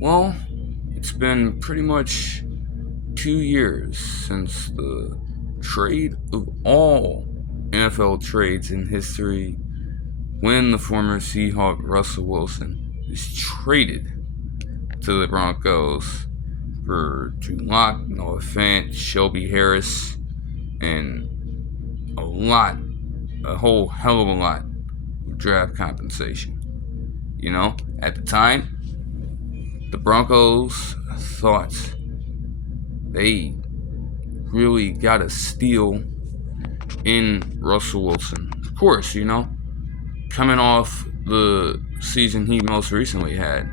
Well, it's been pretty much 2 years since the trade of all NFL trades in history, when the former Seahawk Russell Wilson is traded to the Broncos for Drew Lock, Noah Fant, Shelby Harris, and a whole hell of a lot of draft compensation. At the time, the Broncos thought they really got a steal in Russell Wilson. Of course, coming off the season he most recently had,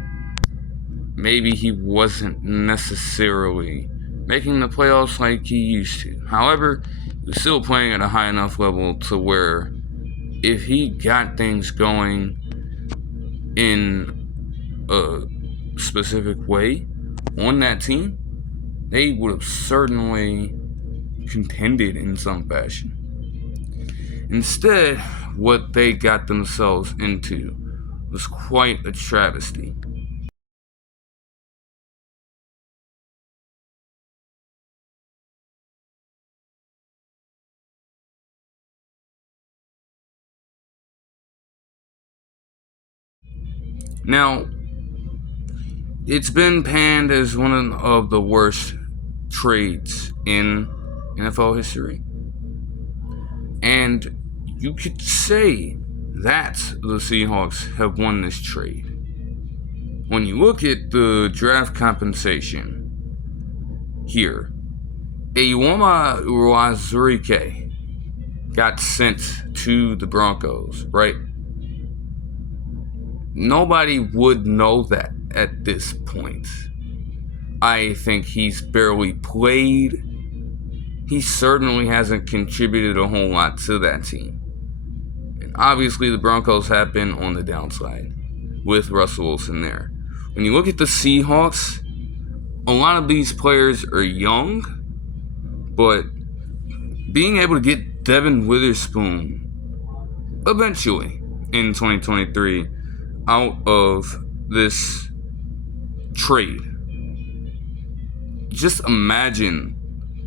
maybe he wasn't necessarily making the playoffs like he used to. However, he was still playing at a high enough level to where if he got things going in a specific way on that team, they would have certainly contended in some fashion. Instead, what they got themselves into was quite a travesty. Now, it's been panned as one of the worst trades in NFL history. And you could say that the Seahawks have won this trade. When you look at the draft compensation here, Eyoma Uwazurike got sent to the Broncos, right? Nobody would know that at this point. I think he's barely played. He certainly hasn't contributed a whole lot to that team. And obviously the Broncos have been on the downside with Russell Wilson there. When you look at the Seahawks, a lot of these players are young, but being able to get Devin Witherspoon eventually in 2023 out of this trade. Just imagine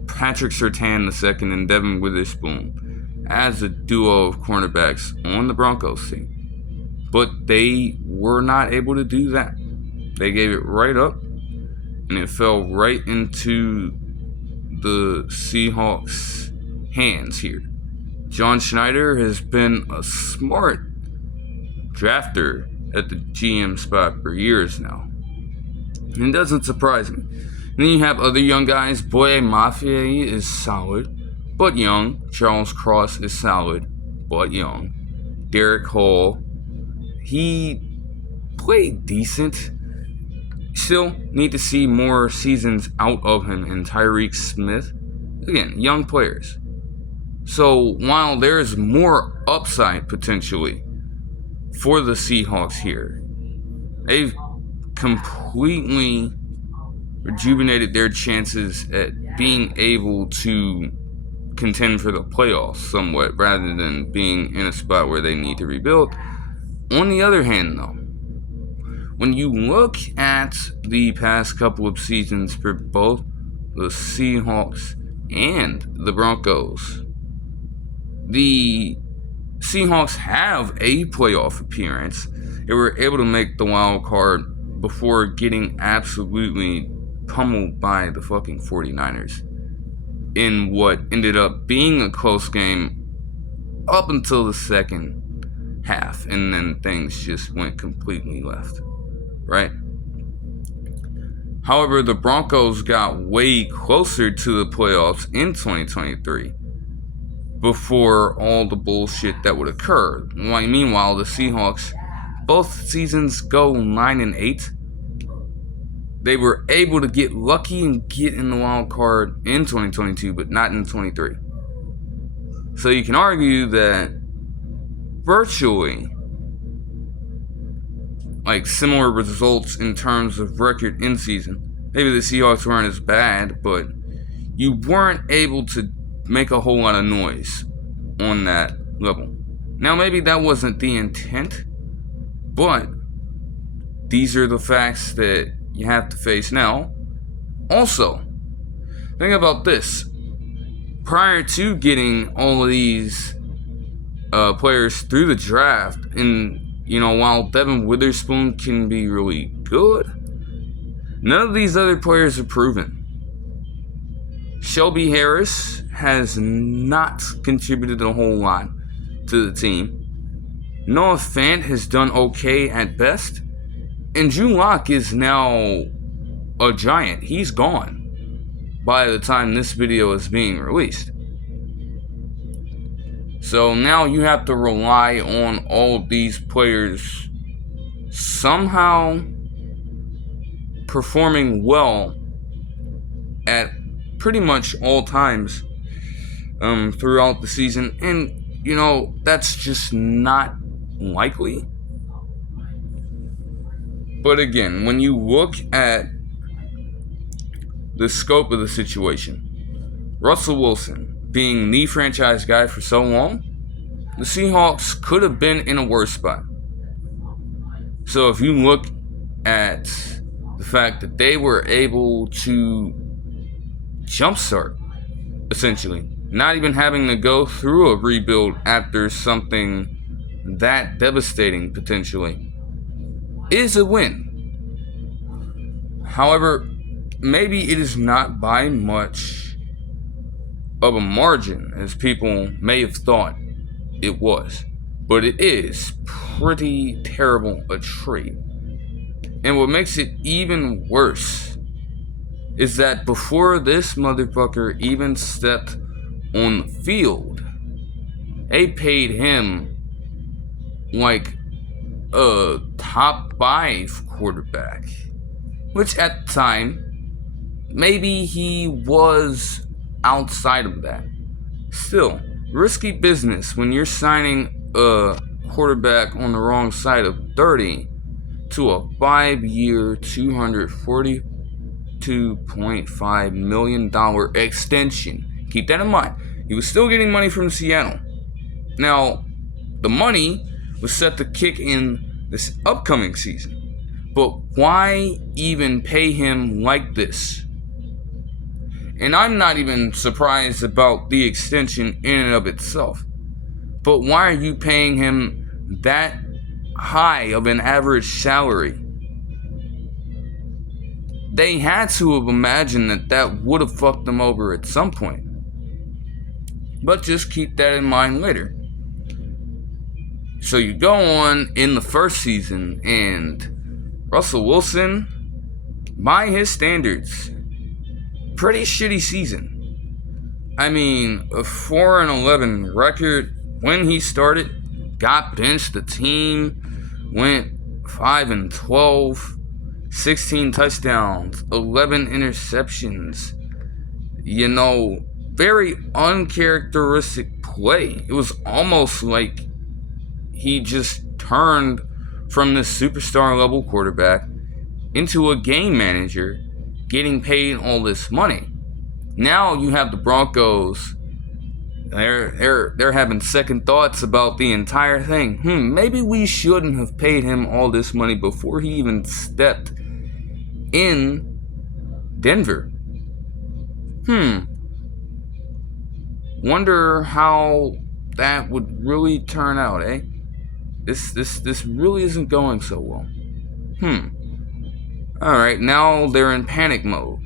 Patrick Surtain II and Devin Witherspoon as a duo of cornerbacks on the Broncos team. But they were not able to do that. They gave it right up, and it fell right into the Seahawks' hands here. John Schneider has been a smart drafter at the GM spot for years now. And it doesn't surprise me. And then you have other young guys. Boye Mafe is solid, but young. Charles Cross is solid, but young. Derek Hall, he played decent. Still need to see more seasons out of him. And Tyreek Smith, again, young players. So while there's more upside potentially for the Seahawks here, they've completely rejuvenated their chances at being able to contend for the playoffs somewhat, rather than being in a spot where they need to rebuild. On the other hand, though, when you look at the past couple of seasons for both the Seahawks and the Broncos, the Seahawks have a playoff appearance. They were able to make the wild card before getting absolutely pummeled by the fucking 49ers in what ended up being a close game up until the second half, and then things just went completely left, right? However, the Broncos got way closer to the playoffs in 2023 before all the bullshit that would occur. Meanwhile, the Seahawks, both seasons go 9-8. They were able to get lucky and get in the wild card in 2022, but not in 23. So you can argue that virtually, like, similar results in terms of record in season. Maybe the Seahawks weren't as bad, but you weren't able to make a whole lot of noise on that level. Now, maybe that wasn't the intent, but these are the facts that you have to face now. Also, think about this. Prior to getting all of these players through the draft, and while Devin Witherspoon can be really good, none of these other players are proven. Shelby Harris has not contributed a whole lot to the team. Noah Fant has done okay at best. And Drew Lock is now a giant. He's gone by the time this video is being released. So now you have to rely on all of these players somehow performing well at pretty much all times throughout the season. And, that's just not likely. But again, when you look at the scope of the situation, Russell Wilson being the franchise guy for so long, the Seahawks could have been in a worse spot. So if you look at the fact that they were able to jumpstart, essentially, not even having to go through a rebuild after something that devastating potentially, is a win. However, maybe it is not by much of a margin as people may have thought it was, but it is pretty terrible a trade. And what makes it even worse is that before this motherfucker even stepped on the field, they paid him like a top 5 quarterback, which at the time, maybe he was outside of that. Still, risky business when you're signing a quarterback on the wrong side of 30 to a 5-year, $242.5 million extension. Keep that in mind. He was still getting money from Seattle. Now, the money was set to kick in this upcoming season. But why even pay him like this? And I'm not even surprised about the extension in and of itself. But why are you paying him that high of an average salary? They had to have imagined that would have fucked them over at some point. But just keep that in mind later. So you go on in the first season, and Russell Wilson, by his standards, pretty shitty season. I mean, a 4-11 record when he started, got benched, the team went 5-12, 16 touchdowns, 11 interceptions. Very uncharacteristic play. It was almost like he just turned from this superstar level quarterback into a game manager getting paid all this money. Now you have the Broncos. They're having second thoughts about the entire thing. Maybe we shouldn't have paid him all this money before he even stepped in Denver. Wonder how that would really turn out, eh? This really isn't going so well. Alright, now they're in panic mode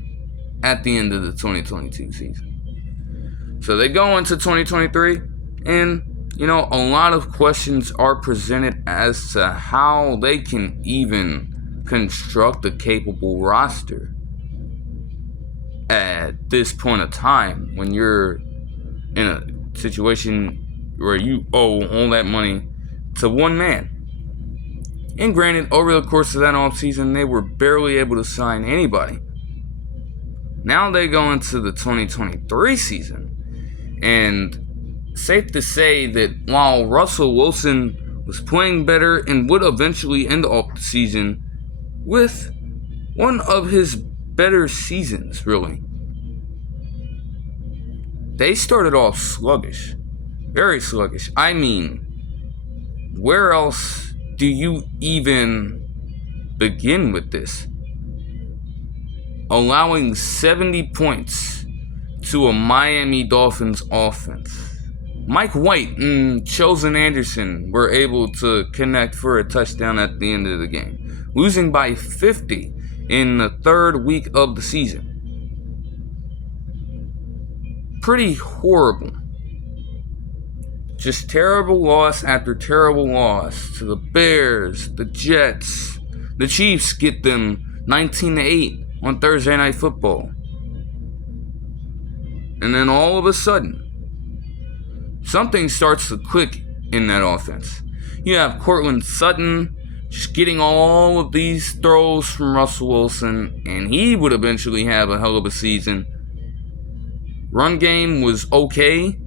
at the end of the 2022 season. So they go into 2023, and, a lot of questions are presented as to how they can even construct a capable roster at this point of time when you're in a situation where you owe all that money to one man. And granted, over the course of that offseason, they were barely able to sign anybody. Now they go into the 2023 season, and safe to say that while Russell Wilson was playing better and would eventually end off the season with one of his better seasons, really, they started off sluggish. Very sluggish. I mean, where else do you even begin with this? allowing 70 points to a Miami Dolphins offense. Mike White and Chosen Anderson were able to connect for a touchdown at the end of the game, losing by 50 in the third week of the season. Pretty horrible. Just terrible loss after terrible loss to the Bears, the Jets. The Chiefs get them 19-8 on Thursday Night Football. And then all of a sudden, something starts to click in that offense. You have Courtland Sutton just getting all of these throws from Russell Wilson, and he would eventually have a hell of a season. Run game was okay.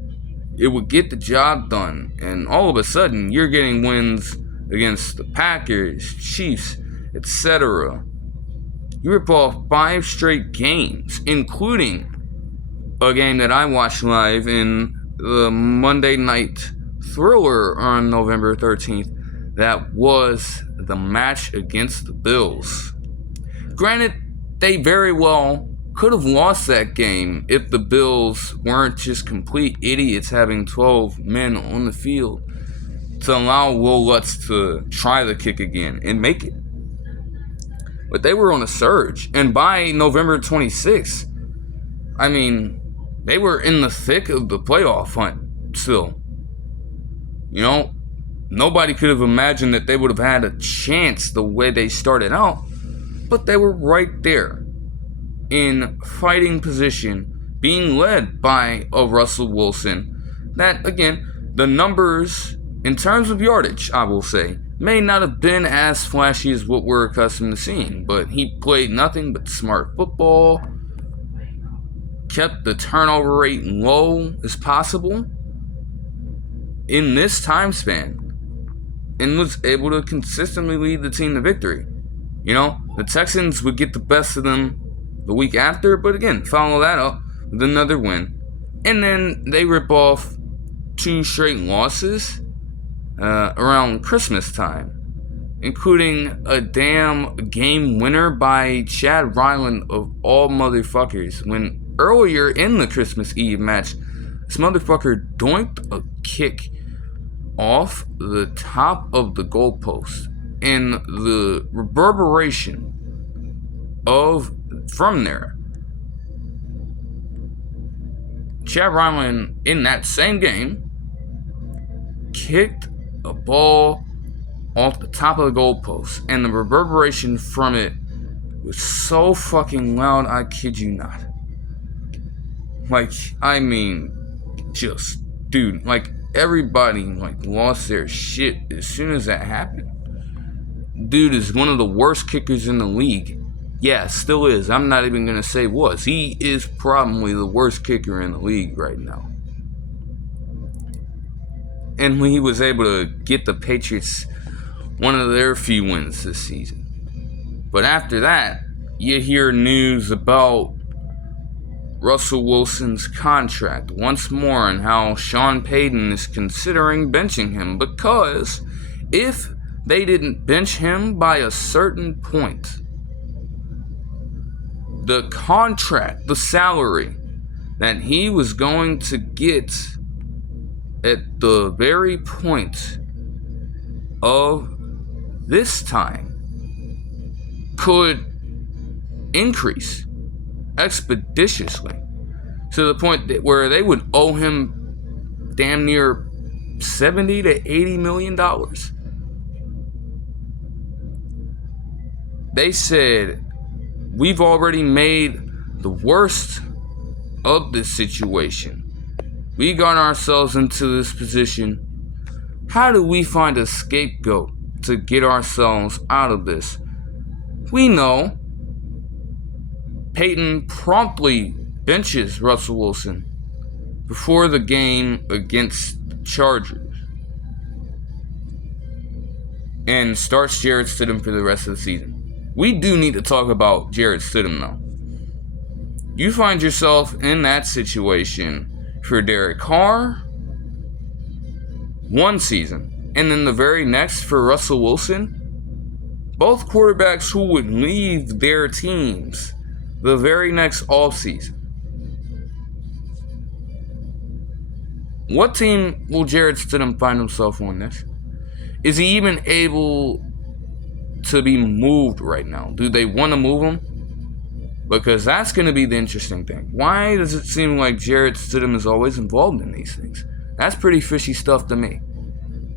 It would get the job done. And all of a sudden, you're getting wins against the Packers, Chiefs, etc. You rip off 5 straight games, including a game that I watched live in the Monday Night Thriller on November 13th. That was the match against the Bills. Granted, they very well could have lost that game if the Bills weren't just complete idiots having 12 men on the field to allow Will Lutz to try the kick again and make it. But they were on a surge, and by November 26th, I mean, they were in the thick of the playoff hunt still. You know, nobody could have imagined that they would have had a chance the way they started out, but they were right there in fighting position, being led by a Russell Wilson that, again, the numbers in terms of yardage, I will say, may not have been as flashy as what we're accustomed to seeing, but he played nothing but smart football, kept the turnover rate low as possible in this time span, and was able to consistently lead the team to victory. You know, the Texans would get the best of them the week after, but again, follow that up with another win. And then they rip off 2 straight losses around Christmas time, including a damn game winner by Chad Ryland of all motherfuckers, when earlier in the Christmas Eve match, this motherfucker doinked a kick off the top of the goalpost, and the reverberation from there, Chad Ryland in that same game kicked a ball off the top of the goalpost, and the reverberation from it was so fucking loud, I kid you not. Like, I mean, just, dude, like, everybody, like, lost their shit as soon as that happened. Dude is one of the worst kickers in the league. Yeah, still is. I'm not even going to say was. He is probably the worst kicker in the league right now. And he was able to get the Patriots one of their few wins this season. But after that, you hear news about Russell Wilson's contract once more, and how Sean Payton is considering benching him, because if they didn't bench him by a certain point, the contract, the salary that he was going to get at the very point of this time could increase expeditiously to the point that where they would owe him damn near $70 to $80 million. They said, we've already made the worst of this situation. We got ourselves into this position. How do we find a scapegoat to get ourselves out of this? We know Peyton promptly benches Russell Wilson before the game against the Chargers and starts Jarrett Stidham for the rest of the season. We do need to talk about Jarrett Stidham, though. You find yourself in that situation for Derek Carr one season, and then the very next for Russell Wilson. Both quarterbacks who would leave their teams the very next offseason. What team will Jarrett Stidham find himself on this? Is he even able to be moved right now? Do they want to move him? Because that's going to be the interesting thing. Why does it seem like Jarrett Stidham is always involved in these things? That's pretty fishy stuff to me.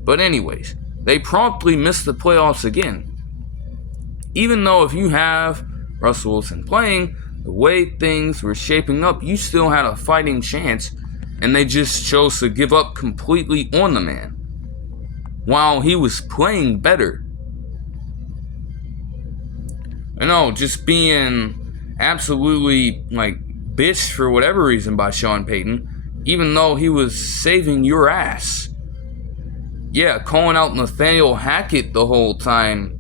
But anyways, they promptly missed the playoffs again. Even though if you have Russell Wilson playing, the way things were shaping up, you still had a fighting chance, and they just chose to give up completely on the man while he was playing better. Just being absolutely bitched for whatever reason by Sean Payton, even though he was saving your ass. Yeah, calling out Nathaniel Hackett the whole time.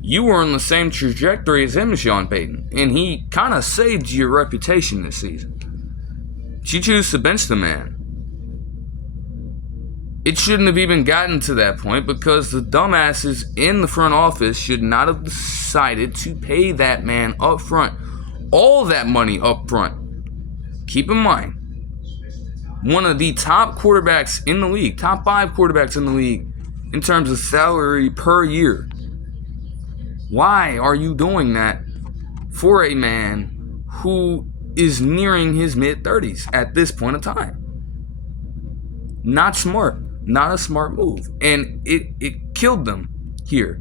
You were on the same trajectory as him, Sean Payton, and he kind of saved your reputation this season. You choose to bench the man. It shouldn't have even gotten to that point because the dumbasses in the front office should not have decided to pay that man up front. All that money up front. Keep in mind, one of the top quarterbacks in the league, top 5 quarterbacks in the league in terms of salary per year. Why are you doing that for a man who is nearing his mid-30s at this point in time? Not smart. Not a smart move. And it killed them here.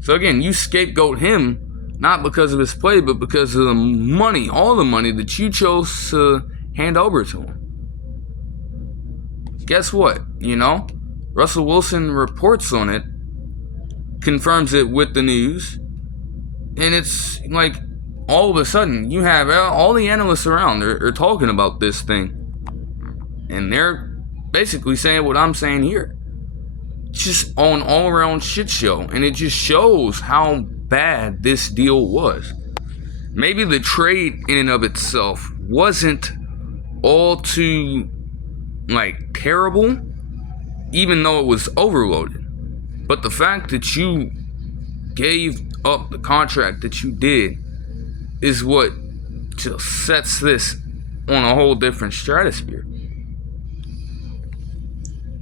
So again, you scapegoat him not because of his play, but because of the money, all the money that you chose to hand over to him. Guess what? Russell Wilson reports on it, confirms it with the news, and it's like all of a sudden you have all the analysts around are talking about this thing, and they're basically saying what I'm saying here. Just an all-around shit show, and it just shows how bad this deal was. Maybe the trade in and of itself wasn't all too terrible, even though it was overloaded. But the fact that you gave up the contract that you did is what just sets this on a whole different stratosphere.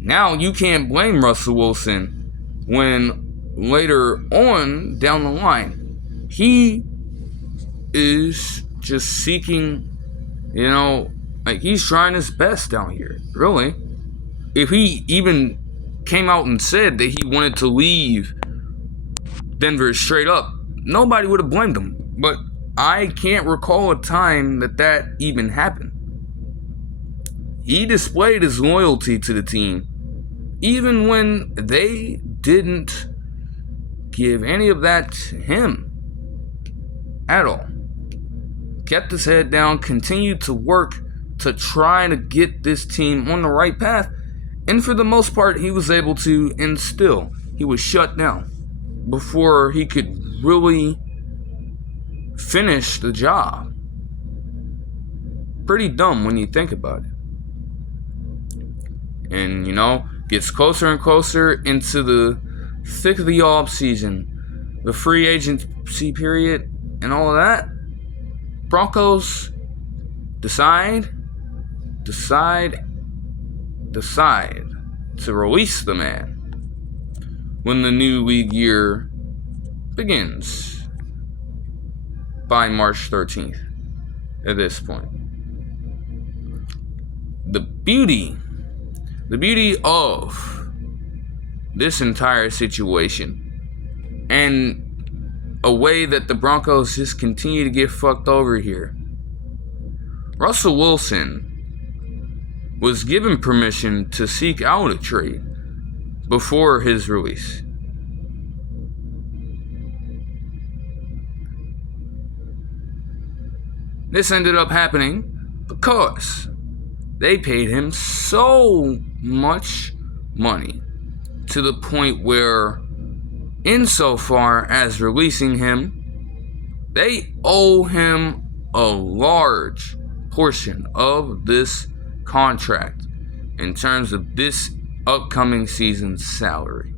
Now you can't blame Russell Wilson when later on down the line he is just seeking, he's trying his best down here, really. If he even came out and said that he wanted to leave Denver straight up, nobody would have blamed him. But I can't recall a time that even happened. He displayed his loyalty to the team, even when they didn't give any of that to him at all. Kept his head down, continued to work to try to get this team on the right path. And for the most part, he was able to, and still, he was shut down before he could really finish the job. Pretty dumb when you think about it. And, gets closer and closer into the thick of the offseason, the free agency period, and all of that. Broncos decide to release the man when the new league year begins by March 13th at this point. The beauty of this entire situation, and a way that the Broncos just continue to get fucked over here. Russell Wilson was given permission to seek out a trade before his release. This ended up happening because they paid him so much money to the point where, insofar as releasing him, they owe him a large portion of this contract in terms of this upcoming season's salary.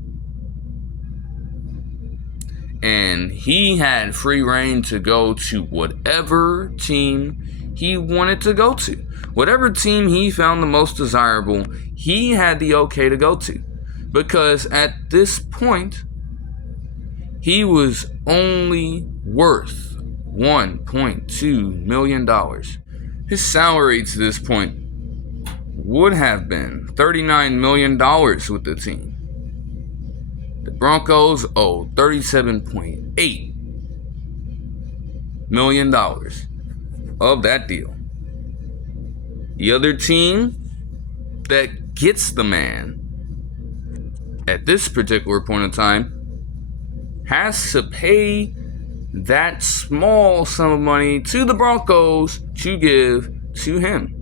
And he had free reign to go to whatever team he wanted to go to. Whatever team he found the most desirable, he had the okay to go to. Because at this point, he was only worth $1.2 million. His salary to this point would have been $39 million with the team. The Broncos owe $37.8 million of that deal. The other team that gets the man at this particular point in time has to pay that small sum of money to the Broncos to give to him.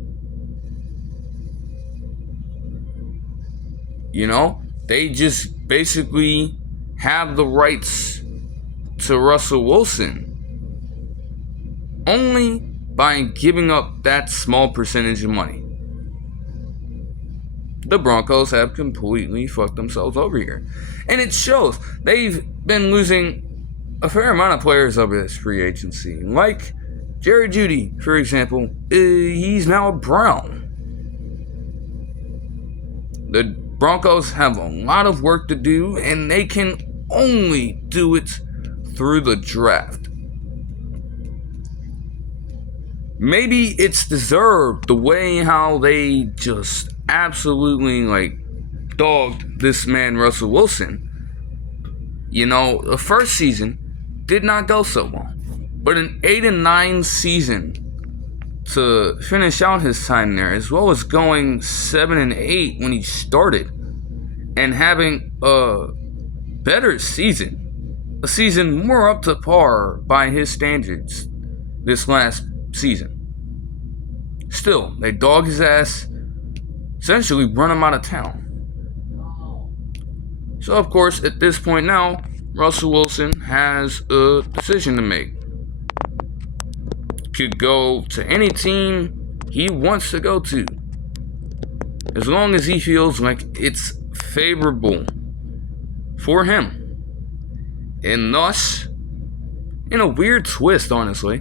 You know, they just basically have the rights to Russell Wilson only by giving up that small percentage of money. The Broncos have completely fucked themselves over here. And it shows. They've been losing a fair amount of players over this free agency. Like Jerry Jeudy, for example. He's now a Brown. The Broncos have a lot of work to do, and they can only do it through the draft. Maybe it's deserved the way how they just absolutely dogged this man Russell Wilson. You know, the first season did not go so well, but an 8-9 season to finish out his time there, as well as going 7-8 when he started, and having a better season, a season more up to par by his standards this last season. Still, they dog his ass, essentially run him out of town. So of course, at this point now, Russell Wilson has a decision to make. Could go to any team he wants to go to, as long as he feels like it's favorable for him. And thus, in a weird twist, honestly,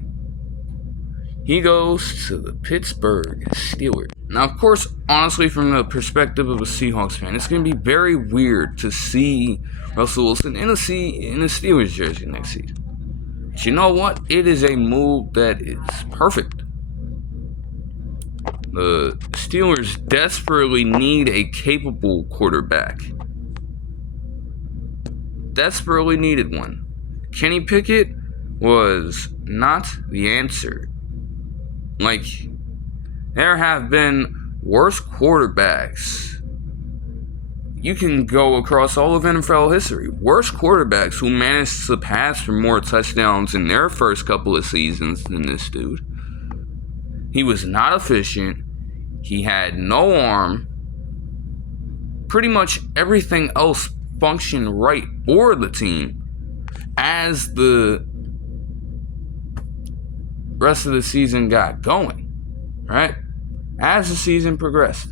he goes to the Pittsburgh Steelers. Now, of course, honestly, from the perspective of a Seahawks fan, it's going to be very weird to see Russell Wilson in a Steelers jersey next season. But you know what? It is a move that is perfect. The Steelers desperately need a capable quarterback. Desperately needed one. Kenny Pickett was not the answer. There have been worse quarterbacks. You can go across all of NFL history. Worse quarterbacks who managed to pass for more touchdowns in their first couple of seasons than this dude. He was not efficient. He had no arm. Pretty much everything else functioned right for the team as the rest of the season got going, right? As the season progressed,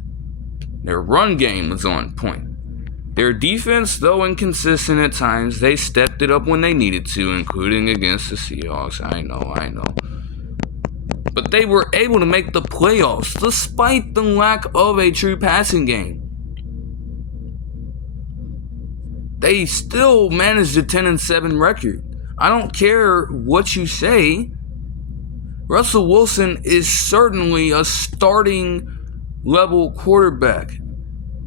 their run game was on point. Their defense, though inconsistent at times, they stepped it up when they needed to, including against the Seahawks. I know. But they were able to make the playoffs despite the lack of a true passing game. They still managed a 10-7 record. I don't care what you say. Russell Wilson is certainly a starting level quarterback.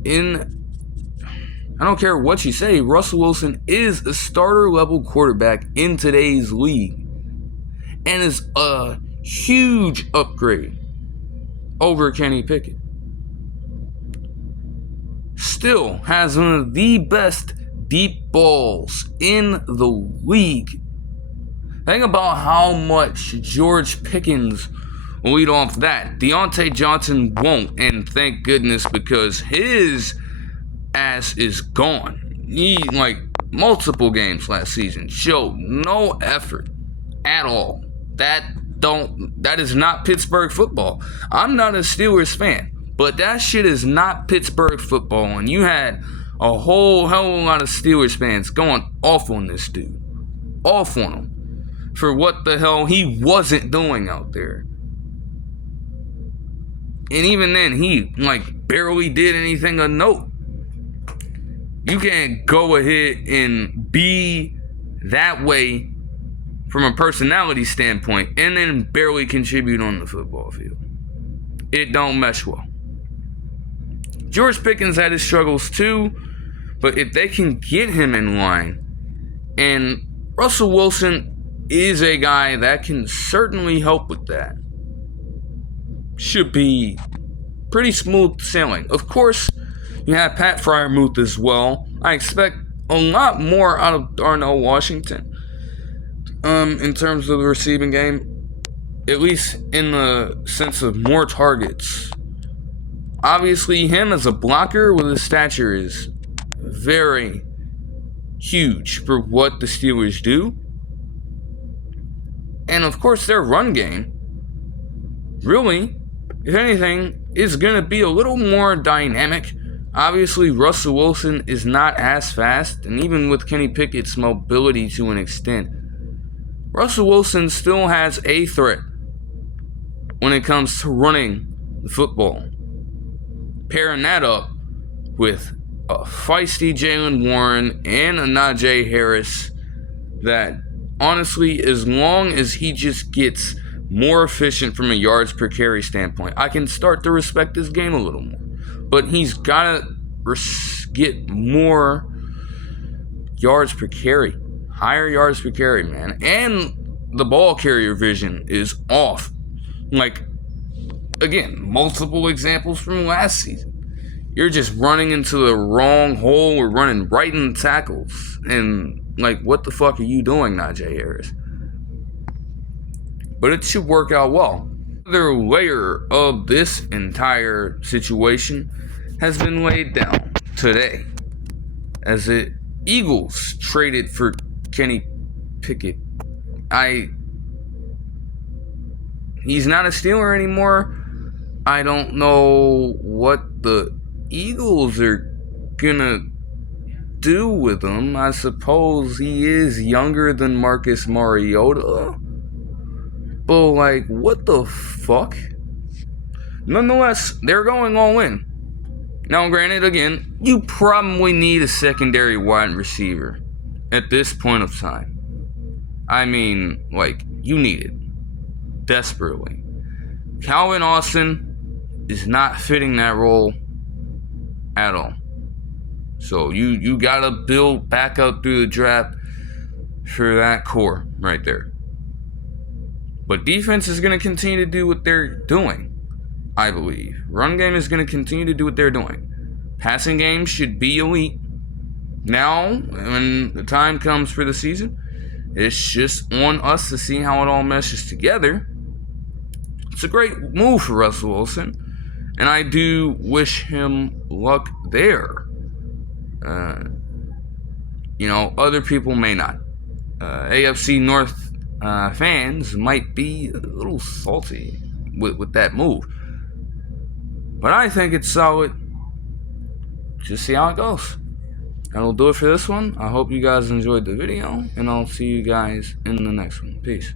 I don't care what you say, Russell Wilson is a starter level quarterback in today's league. And is a huge upgrade over Kenny Pickett. Still has one of the best deep balls in the league. Think about how much George Pickens will lead off that. Deontay Johnson won't, and thank goodness, because his ass is gone. He, multiple games last season, showed no effort at all. That is not Pittsburgh football. I'm not a Steelers fan, but that shit is not Pittsburgh football, and you had a whole hell of a lot of Steelers fans going off on this dude. off on him for what the hell he wasn't doing out there. And even then, he barely did anything of note. You can't go ahead and be that way from a personality standpoint and then barely contribute on the football field. It don't mesh well. George Pickens had his struggles too, but if they can get him in line, and Russell Wilson is a guy that can certainly help with that, should be pretty smooth sailing. Of course, you have Pat Freiermuth as well. I expect a lot more out of Darnell Washington in terms of the receiving game, at least in the sense of more targets. Obviously, him as a blocker with his stature is very huge for what the Steelers do. And of course, their run game, really, if anything, is going to be a little more dynamic. Obviously, Russell Wilson is not as fast, and even with Kenny Pickett's mobility to an extent, Russell Wilson still has a threat when it comes to running the football. Pairing that up with a feisty Jaylen Warren and a Najee Harris that, honestly, as long as he just gets more efficient from a yards per carry standpoint, I can start to respect this game a little more. But he's got to get more yards per carry. Higher yards per carry, man. And the ball carrier vision is off. Again, multiple examples from last season. You're just running into the wrong hole or running right in the tackles. And, what the fuck are you doing, Najee Harris? But it should work out well. Another layer of this entire situation has been laid down today as the Eagles traded for Kenny Pickett. He's not a Steeler anymore. I don't know what the Eagles are gonna do with him. I suppose he is younger than Marcus Mariota. But, what the fuck? Nonetheless, they're going all in. Now, granted, again, you probably need a secondary wide receiver at this point of time. I mean, you need it. Desperately. Calvin Austin is not fitting that role at all. So, you gotta build back up through the draft for that core right there. But defense is going to continue to do what they're doing, I believe. Run game is going to continue to do what they're doing. Passing game should be elite. Now, when the time comes for the season, it's just on us to see how it all meshes together. It's a great move for Russell Wilson, and I do wish him luck there. Other people may not. AFC North fans might be a little salty with that move. But I think it's solid. Just see how it goes. That'll do it for this one. I hope you guys enjoyed the video, and I'll see you guys in the next one. Peace.